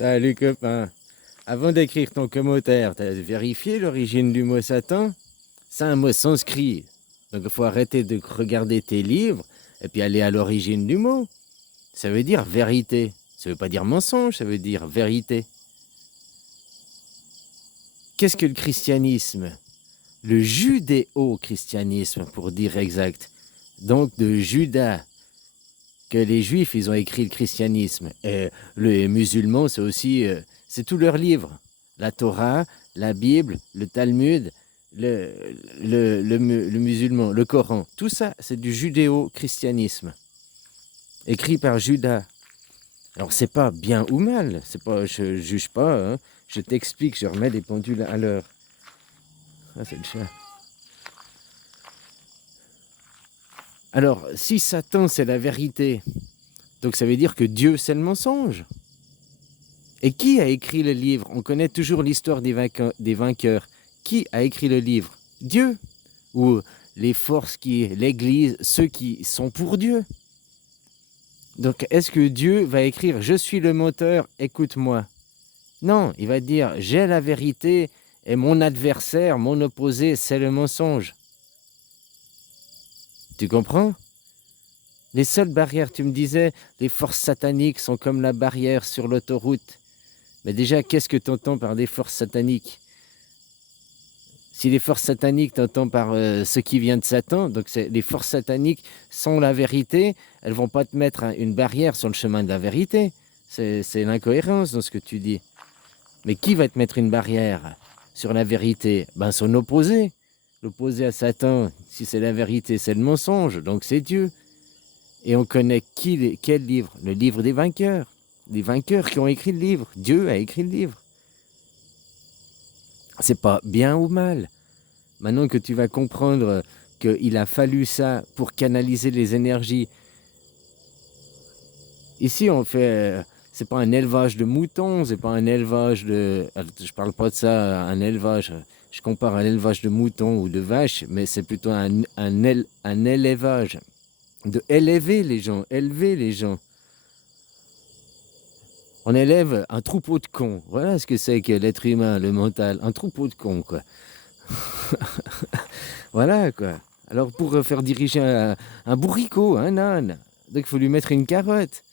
Salut copain. Avant d'écrire ton commentaire, t'as vérifié l'origine du mot Satan? C'est un mot sanskrit. Donc il faut arrêter de regarder tes livres et puis aller à l'origine du mot. Ça veut dire vérité. Ça veut pas dire mensonge, ça veut dire vérité. Qu'est-ce que le christianisme? Le judéo-christianisme, pour dire exact. Donc de Judas, que les juifs, ils ont écrit le christianisme. Et les musulmans, c'est aussi, c'est tous leurs livres. La Torah, la Bible, le Talmud, le musulman, le Coran. Tout ça, c'est du judéo-christianisme. Écrit par Judas. Alors, c'est pas bien ou mal. C'est pas, je juge pas. Hein. Je t'explique, je remets les pendules à l'heure. Ah, c'est le chat. Alors, si Satan, c'est la vérité, donc ça veut dire que Dieu, c'est le mensonge. Et qui a écrit le livre? On connaît toujours l'histoire des vainqueurs. Qui a écrit le livre? Dieu. Ou les forces l'Église, ceux qui sont pour Dieu. Donc, est-ce que Dieu va écrire « Je suis le menteur, écoute-moi » ? Non, il va dire « J'ai la vérité et mon adversaire, mon opposé, c'est le mensonge ». Tu comprends? Les seules barrières, tu me disais, les forces sataniques sont comme la barrière sur l'autoroute. Mais déjà, qu'est-ce que tu entends par des forces sataniques? Si les forces sataniques, tu entends par ce qui vient de Satan, donc les forces sataniques sont la vérité, elles ne vont pas te mettre une barrière sur le chemin de la vérité. C'est l'incohérence dans ce que tu dis. Mais qui va te mettre une barrière sur la vérité? Ben son opposé. L'opposé à Satan, si c'est la vérité, c'est le mensonge, donc c'est Dieu. Et on connaît quel livre? Le livre des vainqueurs. Les vainqueurs qui ont écrit le livre. Dieu a écrit le livre. C'est pas bien ou mal. Maintenant que tu vas comprendre qu'il a fallu ça pour canaliser les énergies. Ici, on fait. C'est pas un élevage de moutons, c'est pas un élevage de. Je parle pas de ça, un élevage. Je compare un élevage de moutons ou de vaches, mais c'est plutôt un élevage. De élever les gens, élever les gens. On élève un troupeau de cons. Voilà ce que c'est que l'être humain, le mental. Un troupeau de cons, quoi. Voilà, quoi. Alors, pour faire diriger un bourricot, un âne, donc il faut lui mettre une carotte.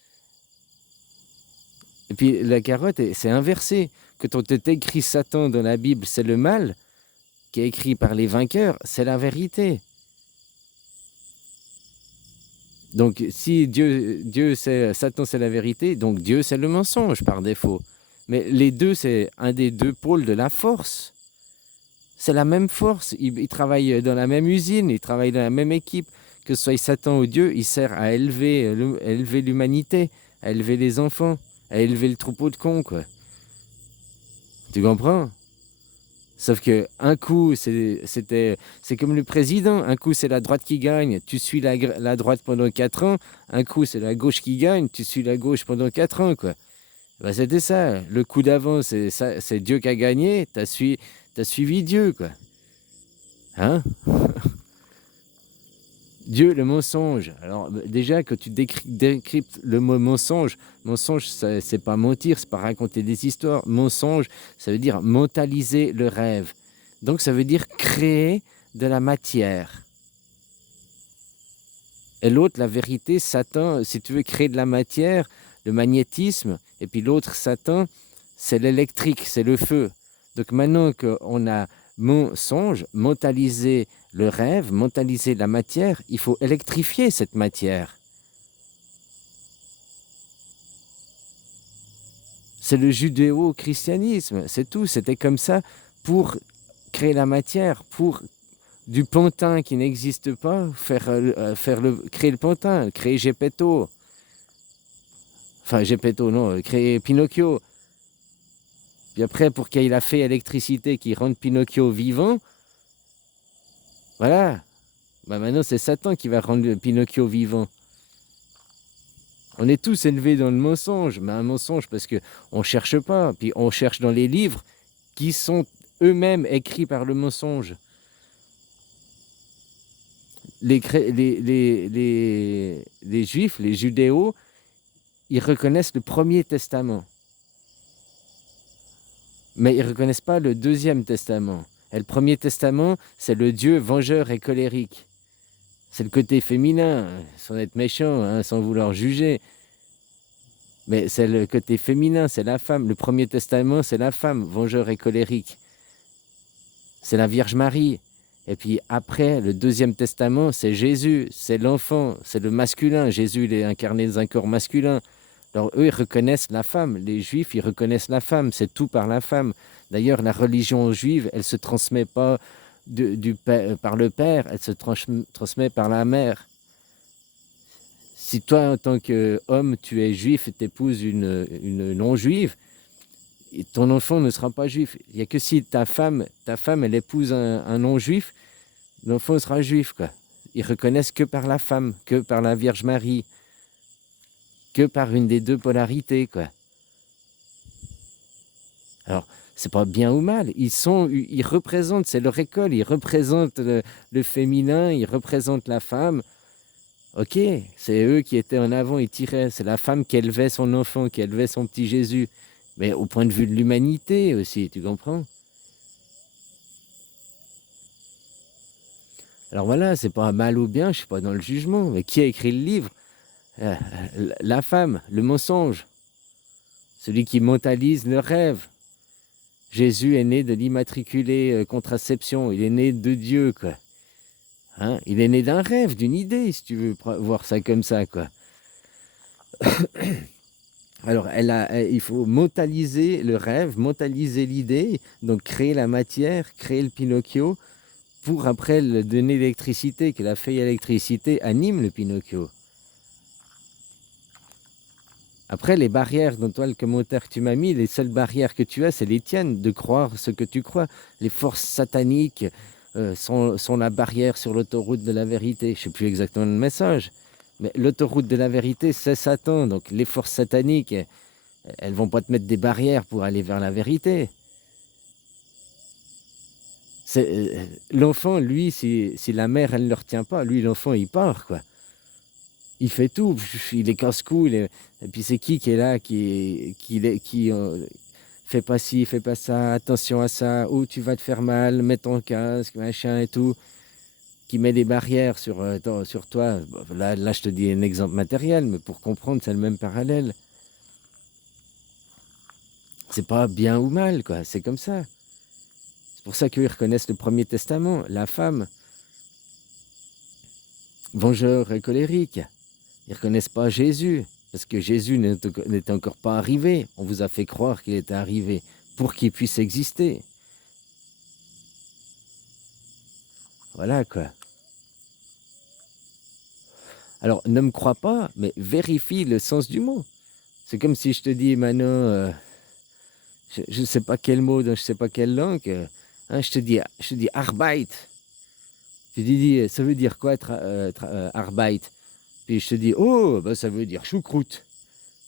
Et puis, la carotte, c'est inversé. Quand on t'écrit Satan dans la Bible, c'est le mal, qui est écrit par les vainqueurs, c'est la vérité. Donc, si Dieu c'est Satan, c'est la vérité, donc Dieu, c'est le mensonge par défaut. Mais les deux, c'est un des deux pôles de la force. C'est la même force. Ils travaillent dans la même usine, ils travaillent dans la même équipe. Que ce soit Satan ou Dieu, il sert à élever l'humanité, à élever les enfants, à élever le troupeau de cons, quoi. Tu comprends? Sauf que un coup, c'est comme le président. Un coup, c'est la droite qui gagne. Tu suis la droite pendant 4 ans. Un coup, c'est la gauche qui gagne. Tu suis la gauche pendant 4 ans, quoi. Ben, c'était ça. Le coup d'avant, c'est Dieu qui a gagné. T'as suivi Dieu, quoi. Hein? Dieu, le mensonge. Alors, déjà, quand tu décryptes le mot mensonge, mensonge, c'est pas mentir, c'est pas raconter des histoires. Mensonge, ça veut dire mentaliser le rêve. Donc, ça veut dire créer de la matière. Et l'autre, la vérité, Satan, si tu veux créer de la matière, le magnétisme, et puis l'autre, Satan, c'est l'électrique, c'est le feu. Donc, maintenant qu'on a mensonge, mentaliser le rêve, mentaliser la matière, il faut électrifier cette matière. C'est le judéo-christianisme, c'est tout. C'était comme ça pour créer la matière, pour du pantin qui n'existe pas, créer le pantin, créer Gepetto. Enfin, Gepetto, non, créer Pinocchio. Puis après, pour qu'il y ait la fée électricité qui rende Pinocchio vivant, voilà. Bah maintenant, c'est Satan qui va rendre Pinocchio vivant. On est tous élevés dans le mensonge, mais un mensonge parce qu'on ne cherche pas. Puis on cherche dans les livres qui sont eux-mêmes écrits par le mensonge. Les Juifs, les Judéos, ils reconnaissent le Premier Testament. mais ils ne reconnaissent pas le deuxième testament. Et le premier testament, c'est le Dieu vengeur et colérique. C'est le côté féminin, sans être méchant, hein, sans vouloir juger. Mais c'est le côté féminin, c'est la femme. Le premier testament, c'est la femme, vengeur et colérique. C'est la Vierge Marie. Et puis après, le deuxième testament, c'est Jésus, c'est l'enfant, c'est le masculin. Jésus, il est incarné dans un corps masculin. Alors eux, ils reconnaissent la femme. Les Juifs, ils reconnaissent la femme. C'est tout par la femme. D'ailleurs, la religion juive, elle ne se transmet pas par le père, elle se transmet par la mère. Si toi, en tant qu'homme, tu es juif et tu épouses une non-juive, ton enfant ne sera pas juif. Il n'y a que si ta femme, elle épouse un non-juif, l'enfant sera juif, quoi. Ils reconnaissent que par la femme, que par la Vierge Marie, que par une des deux polarités, quoi. Alors, c'est pas bien ou mal. Ils représentent, c'est leur école, ils représentent le féminin, ils représentent la femme. Ok, c'est eux qui étaient en avant, ils tiraient. C'est la femme qui élevait son enfant, qui élevait son petit Jésus. Mais au point de vue de l'humanité aussi, tu comprends? Alors voilà, c'est pas mal ou bien, je suis pas dans le jugement, mais qui a écrit le livre? La femme, le mensonge, celui qui mentalise le rêve. Jésus est né de l'immatriculée contraception, il est né de Dieu, quoi. Hein, il est né d'un rêve, d'une idée, si tu veux voir ça comme ça, quoi. Alors, il faut mentaliser le rêve, mentaliser l'idée, donc créer la matière, créer le Pinocchio, pour après le donner l'électricité, que la feuille électricité anime le Pinocchio. Après, les barrières, dans toi, le commentaire que tu m'as mis, les seules barrières que tu as, c'est les tiennes, de croire ce que tu crois. Les forces sataniques sont la barrière sur l'autoroute de la vérité. Je ne sais plus exactement le message, mais l'autoroute de la vérité, c'est Satan. Donc, les forces sataniques, elles vont pas te mettre des barrières pour aller vers la vérité. L'enfant, lui, si la mère, elle ne le retient pas, lui, l'enfant, il part, quoi. Il fait tout, il est casse-cou, et puis c'est qui est là, qui fait pas ci, fait pas ça, attention à ça, ou tu vas te faire mal, mets ton casque, machin et tout, qui met des barrières sur toi. Bon, là, je te dis un exemple matériel, mais pour comprendre, c'est le même parallèle. C'est pas bien ou mal, quoi, c'est comme ça. C'est pour ça qu'ils reconnaissent le Premier Testament, la femme, vengeur et colérique. Ils ne reconnaissent pas Jésus, parce que Jésus n'était encore pas arrivé. On vous a fait croire qu'il était arrivé pour qu'il puisse exister. Voilà, quoi. Alors, ne me crois pas, mais vérifie le sens du mot. C'est comme si je te dis maintenant, je ne sais pas quel mot dans je ne sais pas quelle langue, hein, je te dis Arbeit. Tu dis, ça veut dire quoi, Arbeit? Puis je te dis, oh, bah, ça veut dire choucroute.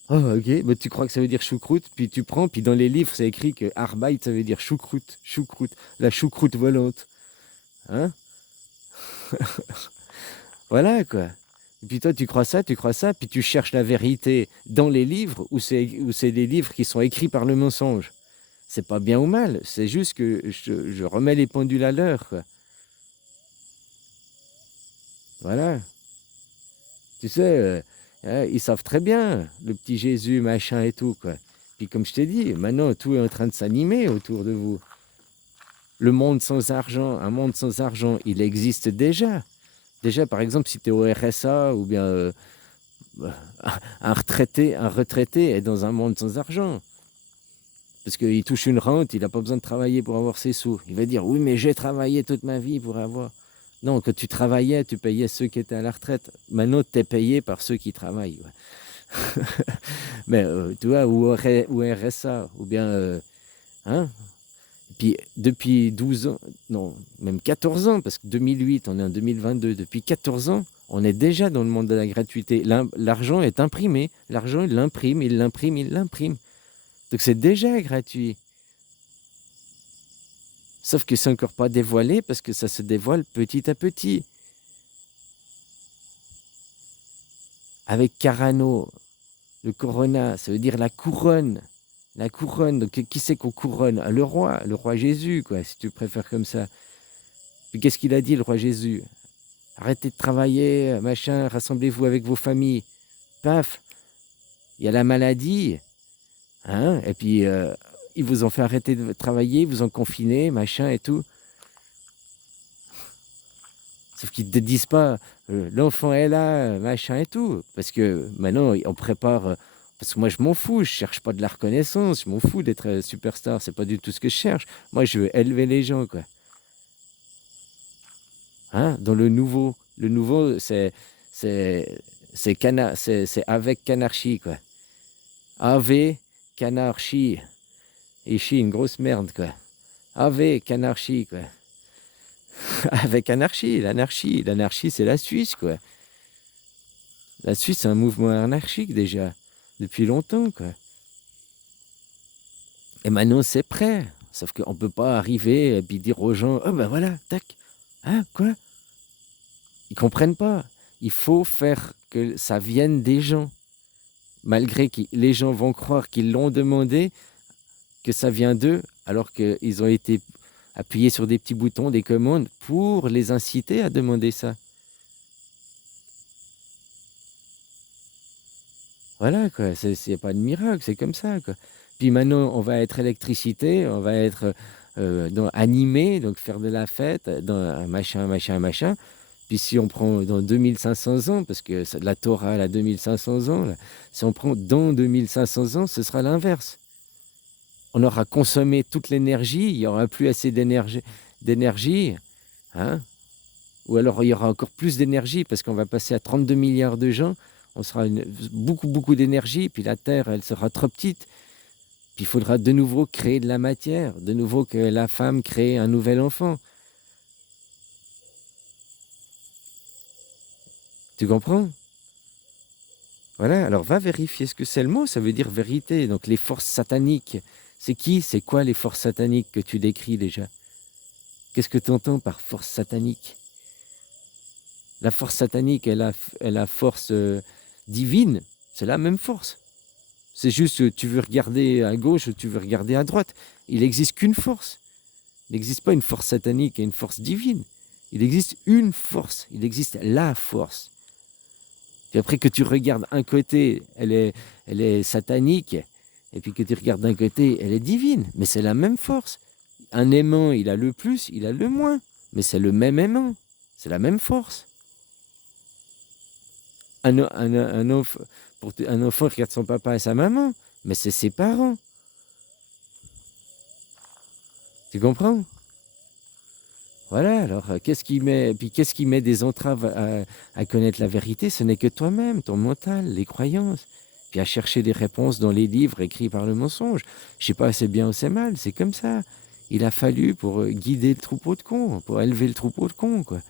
Oh, ok, bah, tu crois que ça veut dire choucroute, puis tu prends, puis dans les livres, c'est écrit que Arbeit, ça veut dire choucroute, la choucroute volante. Hein? Voilà, quoi. Et puis toi, tu crois ça, puis tu cherches la vérité dans les livres, ou c'est des livres qui sont écrits par le mensonge. C'est pas bien ou mal, c'est juste que je remets les pendules à l'heure, quoi. Voilà. Tu sais, hein, ils savent très bien, le petit Jésus, machin et tout, quoi. Puis comme je t'ai dit, maintenant, tout est en train de s'animer autour de vous. Le monde sans argent, un monde sans argent, il existe déjà. Déjà, par exemple, si tu es au RSA ou bien un retraité est dans un monde sans argent. Parce qu'il touche une rente, il n'a pas besoin de travailler pour avoir ses sous. Il va dire, oui, mais j'ai travaillé toute ma vie pour avoir. Non, quand tu travaillais, tu payais ceux qui étaient à la retraite. Maintenant, tu es payé par ceux qui travaillent. Ouais. Mais tu vois, ou RSA, ou bien... hein? Et puis, depuis 12 ans, non, même 14 ans, parce que 2008, on est en 2022, depuis 14 ans, on est déjà dans le monde de la gratuité. L'argent est imprimé, l'argent, il l'imprime, il l'imprime, il l'imprime. Donc c'est déjà gratuit. Sauf que c'est encore pas dévoilé parce que ça se dévoile petit à petit. Avec Carano, le corona, ça veut dire la couronne. La couronne, donc qui c'est qu'on couronne? Le roi Jésus, quoi, si tu préfères comme ça. Puis qu'est-ce qu'il a dit, le roi Jésus? Arrêtez de travailler, machin, rassemblez-vous avec vos familles. Paf, il y a la maladie, hein, et puis ils vous ont fait arrêter de travailler, ils vous ont confiné, machin et tout. Sauf qu'ils ne te disent pas, l'enfant est là, machin et tout. Parce que maintenant, on prépare. Parce que moi, je m'en fous, je cherche pas de la reconnaissance, je m'en fous d'être superstar, c'est pas du tout ce que je cherche. Moi, je veux élever les gens, quoi. Hein? Dans le nouveau. Le nouveau, c'est avec canarchie, quoi. Ave, canarchie. Et chi, une grosse merde, quoi. Ave, canarchie, quoi. Avec anarchie, l'anarchie. L'anarchie, c'est la Suisse, quoi. La Suisse, c'est un mouvement anarchique, déjà. Depuis longtemps, quoi. Et maintenant, c'est prêt. Sauf qu'on ne peut pas arriver et puis dire aux gens, oh ben voilà, tac. Hein, quoi? Ils ne comprennent pas. Il faut faire que ça vienne des gens. Malgré que les gens vont croire qu'ils l'ont demandé, que ça vient d'eux, alors qu'ils ont été appuyés sur des petits boutons, des commandes, pour les inciter à demander ça. Voilà, quoi. C'est pas de miracle, c'est comme ça, quoi. Puis maintenant, on va être électricité, on va être animé, donc faire de la fête, dans un machin, machin, machin. Puis si on prend dans 2500 ans, parce que la Torah, elle a 2500 ans, là, si on prend dans 2500 ans, ce sera l'inverse. On aura consommé toute l'énergie, il n'y aura plus assez d'énergie, hein? Ou alors il y aura encore plus d'énergie, parce qu'on va passer à 32 milliards de gens, on sera beaucoup, beaucoup d'énergie, puis la Terre, elle sera trop petite. Puis il faudra de nouveau créer de la matière, de nouveau que la femme crée un nouvel enfant. Tu comprends? Voilà, alors va vérifier ce que c'est le mot, ça veut dire vérité. Donc les forces sataniques, c'est qui? C'est quoi les forces sataniques que tu décris déjà? Qu'est-ce que tu entends par force satanique? La force satanique et la force divine, c'est la même force. C'est juste que tu veux regarder à gauche ou tu veux regarder à droite. Il n'existe qu'une force. Il n'existe pas une force satanique et une force divine. Il existe une force. Il existe la force. Puis après que tu regardes un côté, elle est satanique. Et puis que tu regardes d'un côté, elle est divine. Mais c'est la même force. Un aimant, il a le plus, il a le moins. Mais c'est le même aimant. C'est la même force. Un enfant regarde son papa et sa maman. Mais c'est ses parents. Tu comprends? Voilà, alors qu'est-ce qui met des entraves à connaître la vérité? Ce n'est que toi-même, ton mental, les croyances. Puis à chercher des réponses dans les livres écrits par le mensonge. Je sais pas, c'est bien ou c'est mal, c'est comme ça. Il a fallu pour guider le troupeau de cons, pour élever le troupeau de cons, quoi.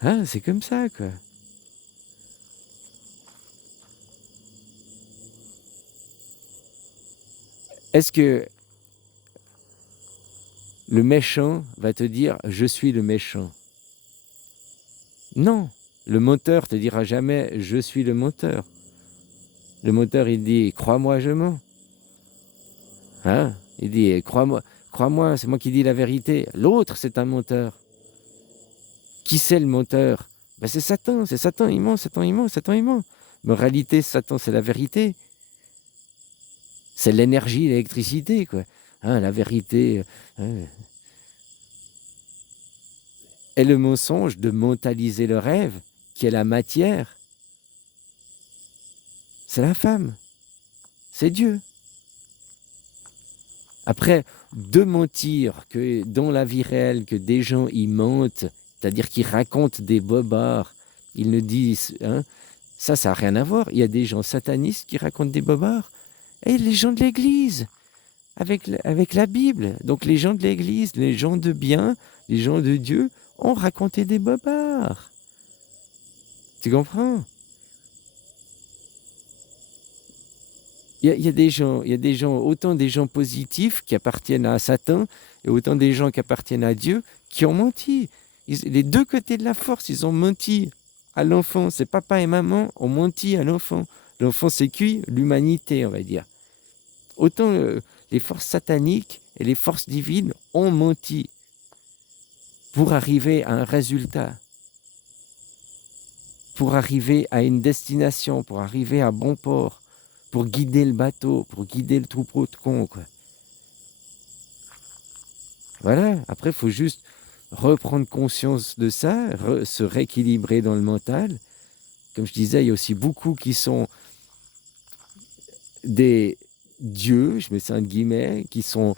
Hein, c'est comme ça, quoi. Est-ce que le méchant va te dire « je suis le méchant ». Non, le menteur te dira jamais « je suis le menteur ». Le menteur, il dit « crois-moi, je mens ». Hein? Il dit « crois-moi, c'est moi qui dis la vérité ». L'autre, c'est un menteur. Qui c'est le menteur? Ben, c'est Satan, il ment, Satan, il ment, Satan, il ment. Mais en réalité, Satan, c'est la vérité. C'est l'énergie, l'électricité, quoi. Hein, la vérité. Et le mensonge de mentaliser le rêve, qui est la matière, c'est la femme. C'est Dieu. Après, de mentir que dans la vie réelle, que des gens y mentent, c'est-à-dire qu'ils racontent des bobards, ils ne disent, hein, ça n'a rien à voir. Il y a des gens satanistes qui racontent des bobards, et les gens de l'Église, avec la Bible. Donc les gens de l'Église, les gens de bien, les gens de Dieu, ont raconté des bobards. Tu comprends? Il y a des gens, autant des gens positifs qui appartiennent à Satan, et autant des gens qui appartiennent à Dieu, qui ont menti. Les deux côtés de la force, ils ont menti à l'enfant. Ses papa et maman ont menti à l'enfant. L'enfant, c'est qui? L'humanité, on va dire. Autant les forces sataniques et les forces divines ont menti pour arriver à un résultat, pour arriver à une destination, pour arriver à bon port, pour guider le bateau, pour guider le troupeau de cons, quoi. Voilà, après, il faut juste reprendre conscience de ça, se rééquilibrer dans le mental. Comme je disais, il y a aussi beaucoup qui sont des dieux, je mets ça en guillemets, qui sont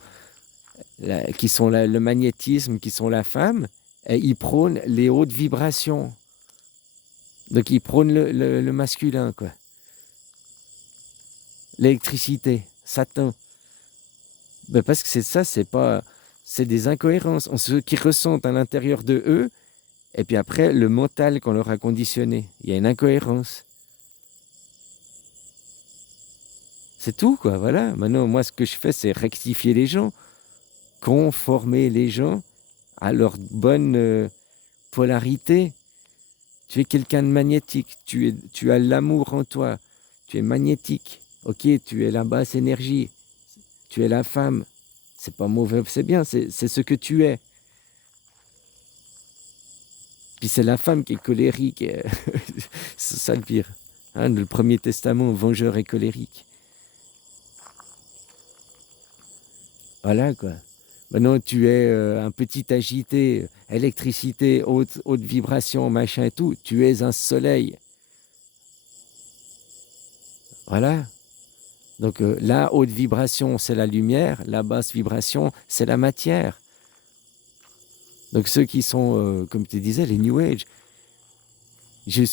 le magnétisme, qui sont la femme, et ils prônent les hautes vibrations. Donc ils prônent le masculin, quoi. L'électricité, Satan. Ben parce que c'est ça, c'est des incohérences. Ce qu'ils ressentent à l'intérieur de eux, et puis après, le mental qu'on leur a conditionné. Il y a une incohérence. C'est tout, quoi, voilà. Maintenant, moi, ce que je fais, c'est rectifier les gens, conformer les gens à leur bonne polarité. Tu es quelqu'un de magnétique, tu as l'amour en toi, tu es magnétique. Ok, tu es la basse énergie, tu es la femme. C'est pas mauvais, c'est bien, c'est ce que tu es. Puis c'est la femme qui est colérique. C'est ça le pire. Hein, le Premier Testament, vengeur et colérique. Voilà, quoi. Maintenant, tu es un petit agité, électricité, haute vibration, machin et tout. Tu es un soleil. Voilà. Donc, la haute vibration, c'est la lumière. La basse vibration, c'est la matière. Donc, ceux qui sont, comme tu disais, les New Age, je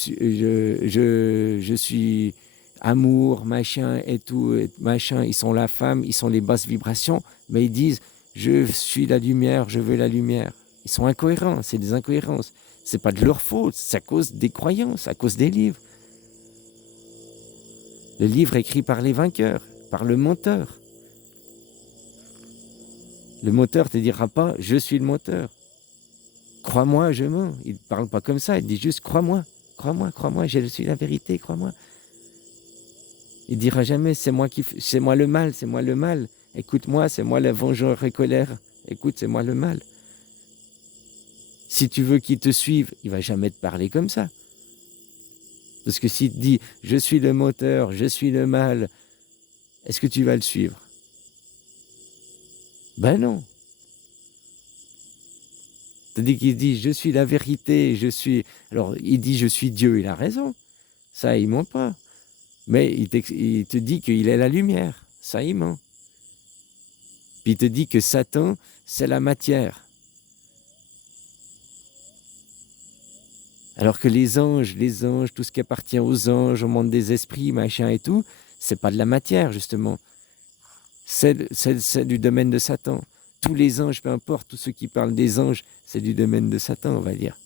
suis amour, machin et tout, et machin. Ils sont la femme, ils sont les basses vibrations, mais ils disent je suis la lumière, je veux la lumière. Ils sont incohérents, c'est des incohérences. C'est pas de leur faute, c'est à cause des croyances, à cause des livres. Le livre écrit par les vainqueurs, par le menteur. Le menteur te dira pas je suis le menteur. Crois-moi, je mens. Il ne parle pas comme ça, il dit juste crois-moi, crois-moi, crois-moi, je suis la vérité, crois-moi. Il dira jamais c'est moi le mal, c'est moi le mal. Écoute-moi, c'est moi le vengeur et colère. Écoute, c'est moi le mal. Si tu veux qu'il te suive, il va jamais te parler comme ça. Parce que s'il te dit je suis le moteur, je suis le mal, est-ce que tu vas le suivre? Ben non. Tandis qu'il dit je suis la vérité, je suis. Alors il dit je suis Dieu, il a raison. Ça, il ment pas. Mais il te dit qu'il est la lumière. Ça, il ment. Puis il te dit que Satan, c'est la matière. Alors que les anges, tout ce qui appartient aux anges, au monde des esprits, machin et tout, c'est pas de la matière, justement. C'est du domaine de Satan. Tous les anges, peu importe, tous ceux qui parlent des anges, c'est du domaine de Satan, on va dire.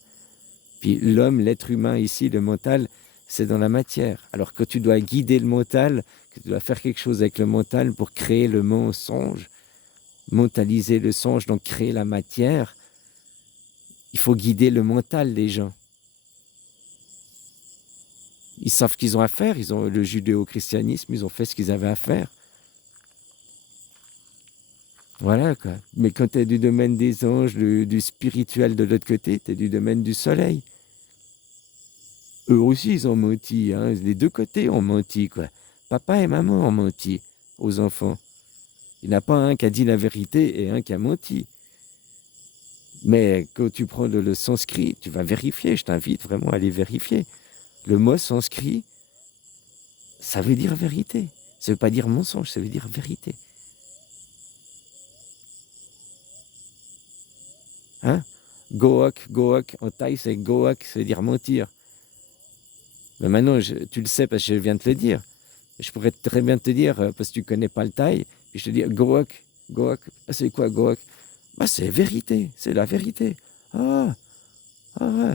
Puis l'homme, l'être humain ici, le mental, c'est dans la matière. Alors que tu dois guider le mental, que tu dois faire quelque chose avec le mental pour créer le mensonge, mentaliser le songe, donc créer la matière, il faut guider le mental des gens. Ils savent ce qu'ils ont à faire, ils ont le judéo-christianisme, ils ont fait ce qu'ils avaient à faire. Voilà, quoi. Mais quand tu es du domaine des anges, du spirituel de l'autre côté, tu es du domaine du soleil. Eux aussi, ils ont menti. Hein. Les deux côtés ont menti, quoi. Papa et maman ont menti aux enfants. Il n'y en a pas un qui a dit la vérité et un qui a menti. Mais quand tu prends le sanskrit, tu vas vérifier. Je t'invite vraiment à aller vérifier. Le mot sanskrit, ça veut dire vérité. Ça ne veut pas dire mensonge, ça veut dire vérité. Hein? Goak, en thaï, c'est goak, ça veut dire mentir. Mais maintenant, tu le sais parce que je viens de te le dire. Je pourrais très bien te dire, parce que tu ne connais pas le thaï, puis je te dis goak. C'est quoi goak? Bah, c'est vérité, c'est la vérité. Ah,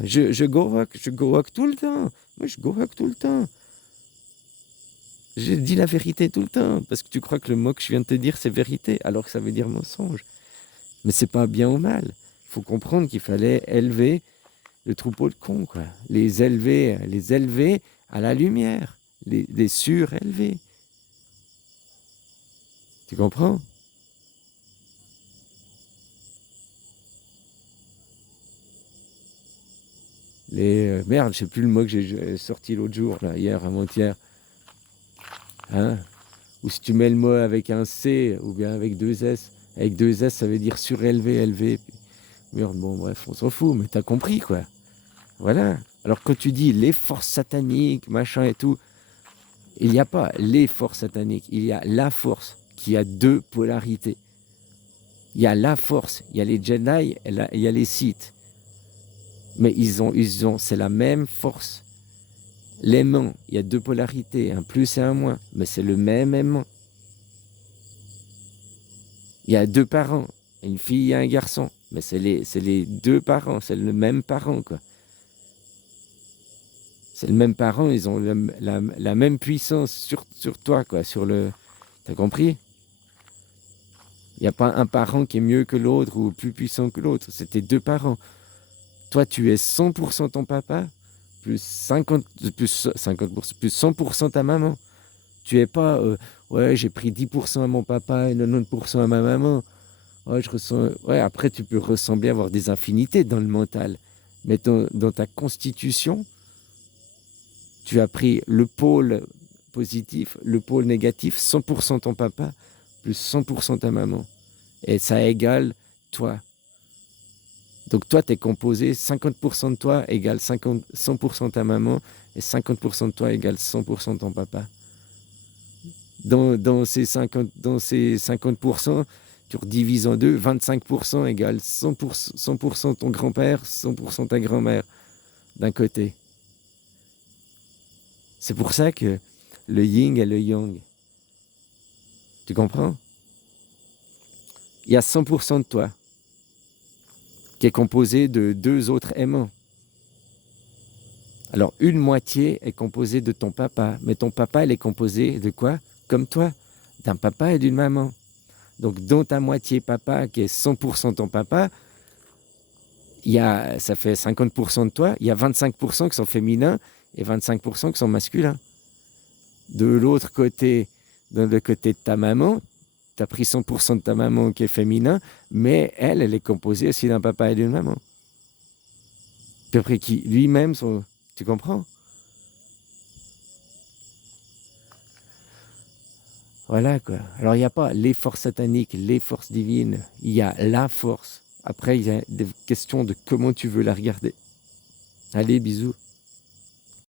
je goak tout le temps. Moi, je goak tout le temps. Je dis la vérité tout le temps, parce que tu crois que le mot que je viens de te dire, c'est vérité, alors que ça veut dire mensonge. Mais c'est pas bien ou mal. Il faut comprendre qu'il fallait élever le troupeau de cons, quoi. Les élever à la lumière. les surélevés. Tu comprends? Merde, je sais plus le mot que j'ai sorti l'autre jour, là, hier, avant-hier. Hein? Ou si tu mets le mot avec un C ou bien avec deux S. Avec deux S, ça veut dire surélevé, élevé. Merde, bon, bref, on s'en fout, mais t'as compris, quoi. Voilà. Alors, quand tu dis les forces sataniques, machin et tout, il n'y a pas les forces sataniques, il y a la force qui a deux polarités. Il y a la force, il y a les Jedi, il y a les Sith. Mais c'est la même force. L'aimant, il y a deux polarités, un plus et un moins, mais c'est le même aimant. Il y a deux parents, une fille et un garçon, mais c'est les deux parents, c'est le même parent, quoi. C'est le même parent, ils ont la même puissance sur toi, quoi, T'as compris? Il n'y a pas un parent qui est mieux que l'autre ou plus puissant que l'autre, c'est tes deux parents. Toi, tu es 100% ton papa, plus 50, plus 50%, plus 100% ta maman. Tu es pas, ouais, j'ai pris 10% à mon papa et 90% à ma maman. Ouais, je ressens, ouais, après, tu peux ressembler, avoir des infinités dans le mental. Mais dans ta constitution, tu as pris le pôle positif, le pôle négatif, 100% ton papa, plus 100% ta maman. Et ça égale toi. Donc toi, tu es composé, 50% de toi égale 100% ta maman, et 50% de toi égale 100% ton papa. Dans ces 50%, tu redivises en deux, 25% égale 100% ton grand-père, 100% ta grand-mère, d'un côté. C'est pour ça que le yin et le yang, tu comprends? Il y a 100% de toi qui est composé de deux autres aimants. Alors, une moitié est composée de ton papa, mais ton papa, il est composé de quoi? Comme toi, d'un papa et d'une maman. Donc, dans ta moitié papa, qui est 100% ton papa, ça fait 50% de toi, il y a 25% qui sont féminins et 25% qui sont masculins. De l'autre côté, dans le côté de ta maman, tu as pris 100% de ta maman qui est féminin, mais elle est composée aussi d'un papa et d'une maman. Puis après, qui lui-même, tu comprends? Voilà, quoi. Alors, il n'y a pas les forces sataniques, les forces divines. Il y a la force. Après, il y a des questions de comment tu veux la regarder. Allez, bisous.